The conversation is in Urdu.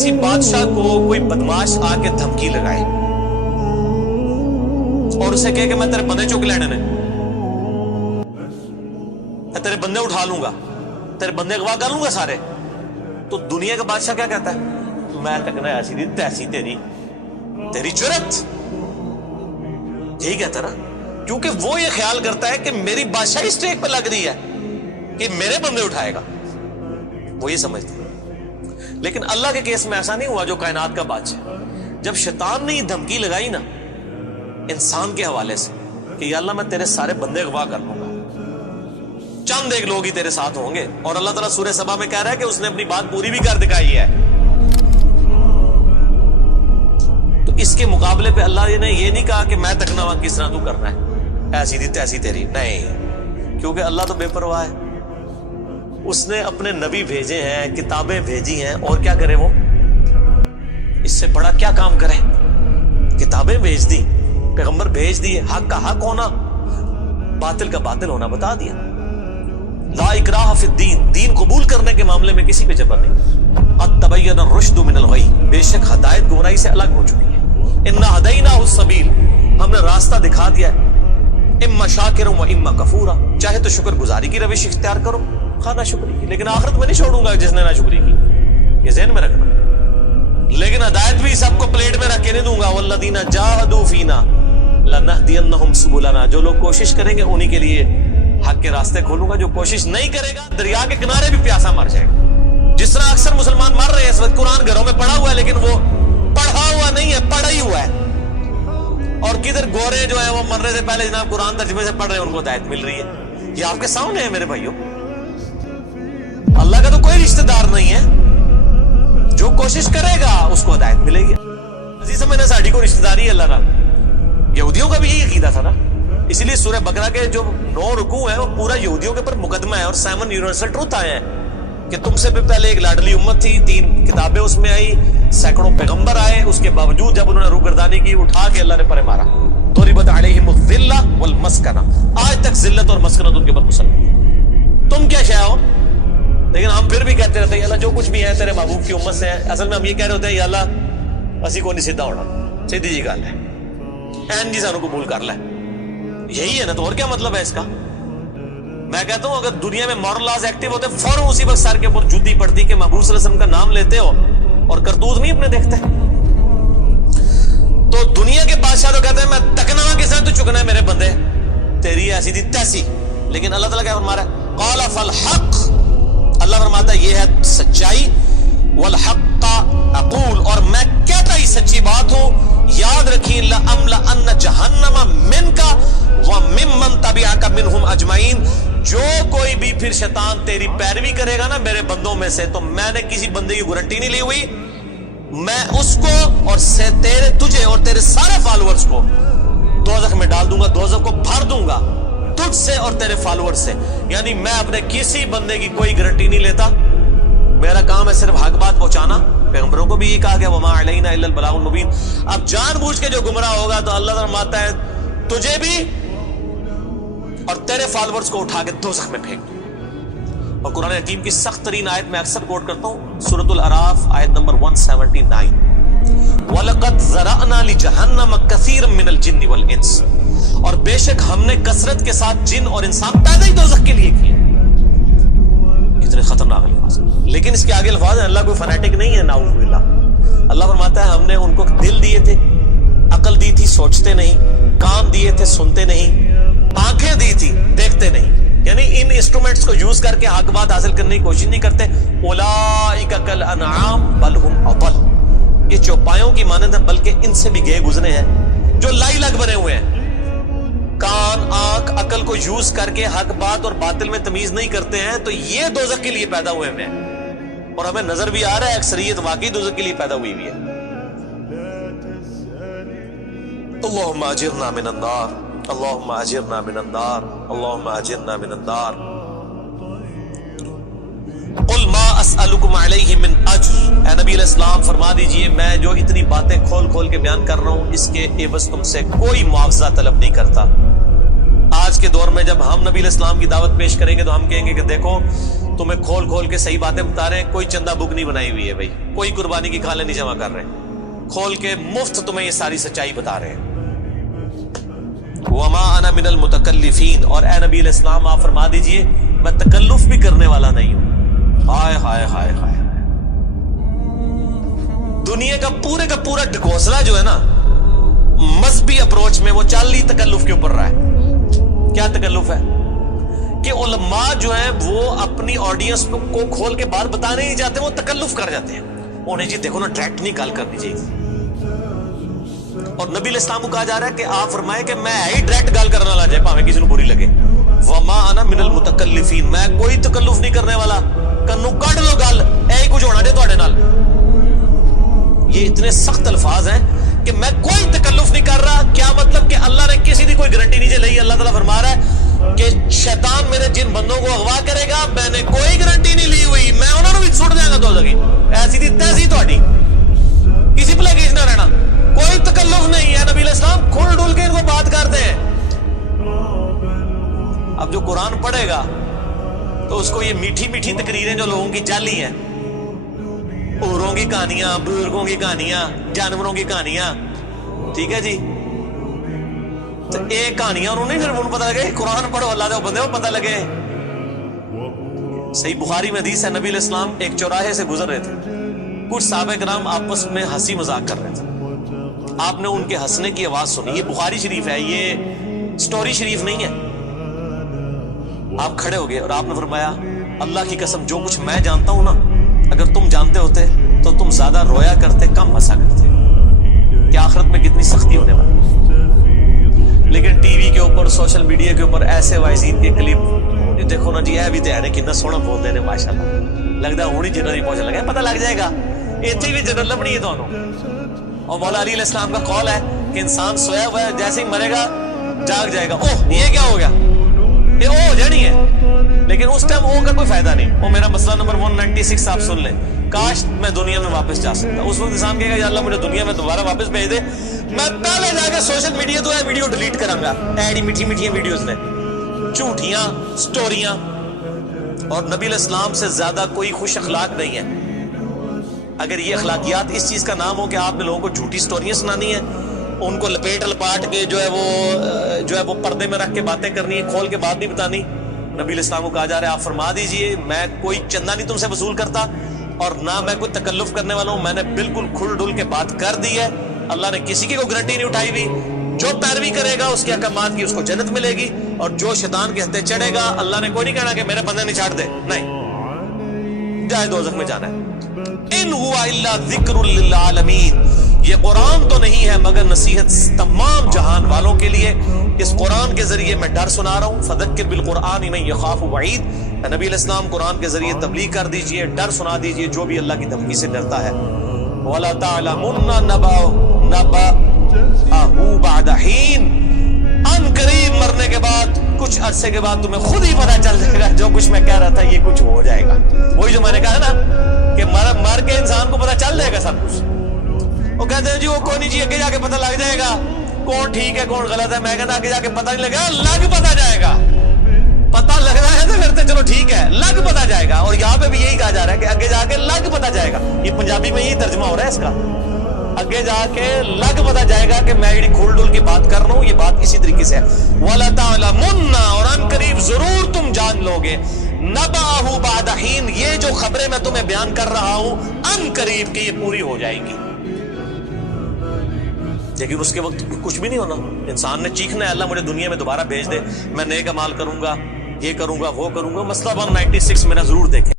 کسی بادشاہ کو کوئی بدماش آ کے دھمکی لگائے اور اسے کہے کہ میں تیرے بندے چک لینے میں تیرے بندے اٹھا لوں گا، تیرے بندے اغوا کر لوں گا سارے، تو دنیا کا بادشاہ کیا کہتا ہے؟ میں تکنا ایسی دی تیسی تیری جرت، یہی کہتا نا، کیونکہ وہ یہ خیال کرتا ہے کہ میری بادشاہی اسٹیک پہ لگ رہی ہے کہ میرے بندے اٹھائے گا، وہ یہ سمجھتا ہے۔ لیکن اللہ کے کیس میں ایسا نہیں ہوا، جو کائنات کا بادشاہ، جب شیطان نے یہ دھمکی لگائی نا انسان کے حوالے سے کہ یا اللہ میں تیرے سارے بندے اغوا کر لوں گا، چند ایک لوگ ہی تیرے ساتھ ہوں گے، اور اللہ تعالیٰ سورہ سبا میں کہہ رہا ہے کہ اس نے اپنی بات پوری بھی کر دکھائی ہے، تو اس کے مقابلے پہ اللہ نے یہ نہیں کہا کہ میں تکنا ہوا کس طرح تو کرنا ہے ایسی دی تیسی تیری، نہیں، کیونکہ اللہ تو بے پرواہ ہے، اس نے اپنے نبی بھیجے ہیں، کتابیں بھیجی ہیں، اور کیا کرے وہ؟ اس سے بڑا کیا کام کرے؟ کتابیں بھیج دی، پیغمبر بھیج دیے، حق کا حق ہونا، باطل کا باطل ہونا بتا دیا۔ لا اکراہ فی الدین، دین قبول کرنے کے معاملے میں کسی پہ جبر نہیں۔ قد تبین الرشد من الغی، بے شک ہدایت گمراہی سے الگ ہو چکی ہے۔ انا ہدیناہ السبیل، ہم نے راستہ دکھا دیا ہے، اما شاکر و اما کفورا، چاہے تو شکر گزاری کی روش اختیار کرو، خواہ نہ شکری کی، لیکن آخرت میں نہیں چھوڑوں گا جس نے نہ شکری کی، یہ ذہن میں رکھنا۔ لیکن ہدایت بھی سب کو پلیٹ میں رکھ کے نہیں دوں گا، والذین جاہدوا فینا لنہدینہم سبلنا، جو لوگ کوشش کریں گے انہی کے لیے حق کے راستے کھولوں گا، جو کوشش نہیں کرے گا دریا کے کنارے بھی پیاسا مر جائے گا۔ جس طرح اکثر مسلمان مر رہے ہیں اس وقت، قرآن گھروں میں پڑھا ہوا ہے لیکن وہ پڑھا ہوا نہیں ہے، پڑھا ہی ہوا ہے، اور کدھر گورے جو ہیں وہ مرنے سے پہلے جناب قرآن ترجمے سے پڑھ رہے ہیں، ان کو ہدایت مل رہی ہے۔ یہ آپ کے سامنے ہے میرے بھائیوں، اللہ کا تو کوئی رشتہ دار نہیں ہے، جو کوشش کرے گا اس کو ہدایت ملے گی۔ اسی سمجھ نہ ساڑھی کو رشتہ داری ہے اللہ نال، یہودیوں کا بھی یہی عقیدہ تھا نا، اسی لیے سورہ بقرہ کے جو 9 رکوع ہیں وہ پورا یہودیوں کے اوپر مقدمہ ہے، اور 7 یونیورسل ٹروتھ آئے ہیں کہ تم سے بھی پہلے ایک لاڈلی امت تھی، 3 کتابیں اس میں آئی، سینکڑوں پیغمبر آئے، اس کے باوجود جب انہوں نے روگردانی کی اٹھا کے اللہ نے پرے مارا، ضربت علیہم الذلہ والمسکنہ، آج تک ذلت اور مسکنت ان کے اوپر مسلط۔ تم کیا شے ہو؟ لیکن ہم پھر بھی کہتے رہتے ہیں اللہ جو کچھ بھی ہے تیرے محبوب کی امت سے ہے، اصل میں ہم یہ کہہ رہے ہوتے ہیں یا اللہ اسی کو نہیں سیدھا ہونا، سیدھی جی گل ہے، این جی سانوں قبول کر لے، یہی ہے نا، تو اور کیا مطلب ہے اس کا؟ میں کہتا ہوں اگر دنیا میں مورل لاز ایکٹیو ہوتے فوراً اسی وقت سر کے اوپر جوتی پڑتی کہ محبوب صلی اللہ علیہ وسلم کا نام لیتے ہو اور کرتوت نہیں اپنے دیکھتے۔ تو دنیا کے بادشاہ تو کہتے ہیں میں تکنا کے ساتھ تو چکنا ہے میرے بندے، تیری ایسی دی تیسی، لیکن اللہ تعالیٰ کیا فرما رہا ہے؟ قال فالحق، اللہ فرماتا ہے یہ ہے سچائی، والحق اقول، اور میں کہتا ہی سچی بات ہوں، یاد رکھیں لأملأن جہنم منک وممن تبعک منہم اجمعین، جو کوئی بھی پھر شیطان تیری پیروی کرے گا نا میرے بندوں میں سے، تو میں نے کسی بندے کی گارنٹی نہیں لی ہوئی، میں اس کو اور تجھے اور تیرے سارے فالوورز کو دوزخ میں ڈال دوں گا، دوزخ کو بھر دوں گا تجھ سے اور تیرے فالوور سے، یعنی میں اپنے کسی بندے کی کوئی گارنٹی نہیں لیتا، میرا کام ہے صرف حق بات پہنچانا۔ پیغمبروں کو بھی یہ کہا گیا وما علینا الا البلاغ المبین۔ اب جان بوجھ کے جو گمراہ ہوگا تو اللہ فرماتا ہے تجھے بھی اور تیرے فالوورز کو اٹھا کے دوزخ میں پھینک دوں۔ اور قرآن حکیم کی سخت ترین آیت میں اکثر کوٹ کرتا ہوں، سورۃ الاعراف آیت نمبر 179، وَلَقَدْ ذَرَأْنَا لِجَهَنَّمَ كَثِيرًا مِنَ الْجِنِّ وَالْإِنسِ، اور بے شک ہم نے کثرت کے ساتھ جن اور انسان پیدا ہی دوزخ کے لیے کیے۔ کتنے خطرناک الفاظ، لیکن اس کے آگے الفاظ ہیں، اللہ کوئی فنیٹک نہیں ہے، نعوذ باللہ۔ اللہ فرماتا ہے ہم نے ان کو دل دیے تھے، عقل دی تھی سوچتے نہیں، کان دیے تھے سنتے نہیں، آنکھیں دی تھی دیکھتے نہیں، یعنی ان انسٹرومنٹس کو یوز کر کے حق بات حاصل کرنے کی کوشش نہیں کرتے۔ اولئک کالانعام بل هم اضل، یہ چوپایوں کی مانند ہیں بلکہ ان سے بھی گئے گزرے ہیں، جو لائی لگ بنے ہوئے ہیں، کان آنکھ عقل کو یوز کر کے حق بات اور باطل میں تمیز نہیں کرتے ہیں، تو یہ دوزخ کے لیے پیدا ہوئے ہیں، اور ہمیں نظر بھی آ رہا ہے اکثریت واقعی دوزخ کے لیے پیدا ہوئی بھی ہے۔ اللہم اجرنا من النار، اللہم اجرنا من النار، اللہم اجرنا من النار۔ قل ما اسألکم علیہ من اجر، اے نبی علیہ السلام فرما دیجئے میں جو اتنی باتیں کھول کھول کے بیان کر رہا ہوں اس کے عوض تم سے کوئی معاوضہ طلب نہیں کرتا۔ آج کے دور میں جب ہم نبی علیہ السلام کی دعوت پیش کریں گے تو ہم کہیں گے کہ دیکھو تمہیں کھول کھول کے صحیح باتیں بتا رہے ہیں, کوئی چندہ بک نہیں بنائی ہوئی ہے بھائی, کوئی قربانی کی کھالیں نہیں جمع کر رہے, کھول کے مفت تمہیں یہ ساری سچائی بتا رہے ہیں. وما انا من المتکلفین, اور اے نبی علیہ السلام آپ فرما دیجئے میں تکلف بھی کرنے والا نہیں ہوں. ہائے ہائے ہائے ہائے, دنیا کا پورا ڈھکوسلا جو ہے نا مذہبی اپروچ میں وہ چال ہی تکلف کے اوپر رہا ہے. کیا تکلف ہے کہ علماء جو ہیں وہ اپنی آڈینس کو کھول کے بات بتانے نہیں چاہتے, وہ تکلف کر جاتے ہیں. انہیں جی دیکھو نا ڈائریکٹ نہیں گل کرنی چاہیے, اور نبی علیہ السلام کو کہا جا رہا ہے کہ آپ فرمائے کہ میں ہی ڈائریکٹ گل کرنے والا جائے پاویں کسی کو بری لگے. وما انا من المتکلفین, میں کوئی تکلف نہیں کرنے والا, کنو کڈ لو گل, اے کچھ ہونا جے تواڈے نال. یہ اتنے سخت الفاظ ہیں کہ میں کوئی تکلف نہیں کر رہا. کیا مطلب کہ اللہ نے کسی کی کوئی گارنٹی نہیں لئی. اللہ تعالیٰ فرما رہا ہے کہ شیطان میرے جن بندوں کو اغوا کرے گا میں نے کوئی گارنٹی نہیں لی ہوئی, میں انہوں نے بھی چھوڑ دیا گا دوزخی. ایسی تھی تیسی تہاڈی, کسی بھلے کیس نہ رہنا, کوئی تکلف نہیں ہے. نبی علیہ السلام کھل ڈول کے ان کو بات کرتے ہیں. اب جو قرآن پڑھے گا تو اس کو یہ میٹھی میٹھی تقریریں جو لوگوں کی جعلی ہیں, اوروں کی کہانیاں, بزرگوں کی کہانیاں, جانوروں کی کہانیاں, ٹھیک ہے جی, تو ایک کہانیاں انہوں نے پھر انہوں پتہ لگے قرآن پڑھو اللہ دے بندے کو پتہ لگے. صحیح بخاری میں حدیث ہے, نبی علیہ السلام ایک چوراہے سے گزر رہے تھے, کچھ صحابہ کرام آپس میں ہنسی مذاق کر رہے تھے. آپ نے ان کے ہنسنے کی آواز سنی. یہ بخاری شریف ہے, یہ سٹوری شریف نہیں ہے. آپ کھڑے ہو گئے اور آپ نے فرمایا اللہ کی قسم جو کچھ میں جانتا ہوں نا, اگر تم جانتے ہوتے تو تم زیادہ رویا کرتے, کم ہنسا کرتے. کہ آخرت میں کتنی سختی ہونے والی. لیکن ٹی وی کے اوپر, سوشل میڈیا کے اوپر ایسے وائزین کے کلپ دیکھو نا جی, اے بھی تے ہے کتنا سونا بولتے ہیں ماشاءاللہ, لگتا ہے ہونی جنرل ہی پہنچنے لگا, پتہ لگ جائے گا اتنی بھی جنرل لبنی ہے دونوں. اور مولا علی علیہ السلام کا قول ہے کہ انسان سویا ہوا ہے, جیسے ہی مرے گا جاگ جائے گا. اوہ یہ کیا ہو گیا, یہ او ہو جانی ہے. لیکن اس ٹائم او کا کوئی فائدہ نہیں. وہ میرا مسئلہ نمبر 196 آپ سن لیں, کاش میں دنیا میں واپس جا سکتا. اس وقت انسان کہے گا یا اللہ مجھے دنیا میں دوبارہ واپس بھیج دے, میں پہلے جا کے سوشل میڈیا تو ہے ویڈیو ڈیلیٹ کروں گا. ایڈی میٹھی میٹھی ویڈیوز نے, جھوٹیاں سٹوریاں. اور نبی علیہ السلام سے زیادہ کوئی خوش اخلاق نہیں ہے. اگر یہ اخلاقیات اس چیز کا نام ہو کہ آپ نے لوگوں کو جھوٹی سٹوریاں سنانی ہیں, ان کو لپیٹ لپاٹ کے جو ہے وہ پردے میں رکھ کے باتیں کرنی ہے, کھول کے بات نہیں بتانی. نبی علیہ السلام کو کہا جا رہا ہے آپ فرما دیجئے میں کوئی چندہ نہیں تم سے وصول کرتا, اور نہ میں کوئی تکلف کرنے والا ہوں. میں نے بالکل کھل ڈل کے بات کر دی ہے. اللہ نے کسی کی کوئی گارنٹی نہیں اٹھائی ہوئی. جو پیروی کرے گا اس کے احکامات کی اس کو جنت ملے گی, اور جو شیطان کے ہتھے چڑھے گا اللہ نے کوئی نہیں کہنا کہ میرے بندے نہیں چھاڑ دے, نہیں, جائے دوزخ میں جانا ہے. ان ہوا الا ذکر للعالمین, یہ قرآن تو نہیں ہے مگر نصیحت تمام جہان والوں کے لیے. اس قرآن کے ذریعے میں ڈر سنا رہا ہوں. فذکر بالقرآن من یخاف وعید, نبی علیہ السلام قرآن کے ذریعے تبلیغ کر دیجئے, ڈر سنا دیجئے جو بھی اللہ کی دھمکی سے ڈرتا ہے. وَلَا تَعْلَمُنَّ نَبَأَهُ بَعْدَ حِينٍ, ان قریب مرنے کے بعد کچھ عرصے کے بعد تمہیں خود ہی پتہ چل جائے گا جو کچھ میں کہہ رہا تھا یہ کچھ ہو جائے گا. وہی جو میں نے کہا نا کہ مر کے انسان کو پتہ چل جائے گا سب کچھ. وہ کہتے ہیں جی وہ کوئی نہیں جی, آگے جا کے پتہ لگ جائے گا کون ٹھیک ہے کون غلط ہے. میں کہتا آگے جا کے پتہ نہیں لگا, لگ پتہ جائے گا. پتہ لگ رہا ہے تو پھر تو چلو ٹھیک ہے, لگ پتہ جائے گا. اور یہاں پہ بھی یہی کہا جا رہا ہے کہ آگے جا کے لگ پتہ جائے گا. یہ پنجابی میں یہی ترجمہ ہو رہا ہے اس کا, آگے جا کے لگ پتہ جائے گا کہ میں یہ کھل ڈل کی بات کر رہا ہوں, یہ بات اسی طریقے سے ہے. وَلَا تَعْلَمُنَّ, اور ان قریب ضرور تم جان لوگے, نَبَأَهُ بَعْدَ حِينٍ, یہ جو خبریں میں تمہیں بیان کر رہا ہوں ان قریب کہ یہ پوری ہو جائیں گی. لیکن اس کے وقت کچھ بھی نہیں ہونا. انسان نے چیخنا ہے اللہ مجھے دنیا میں دوبارہ بھیج دے, میں نیک اعمال کروں گا, یہ کروں گا وہ کروں گا. مسئلہ 196 میرا ضرور دیکھیں.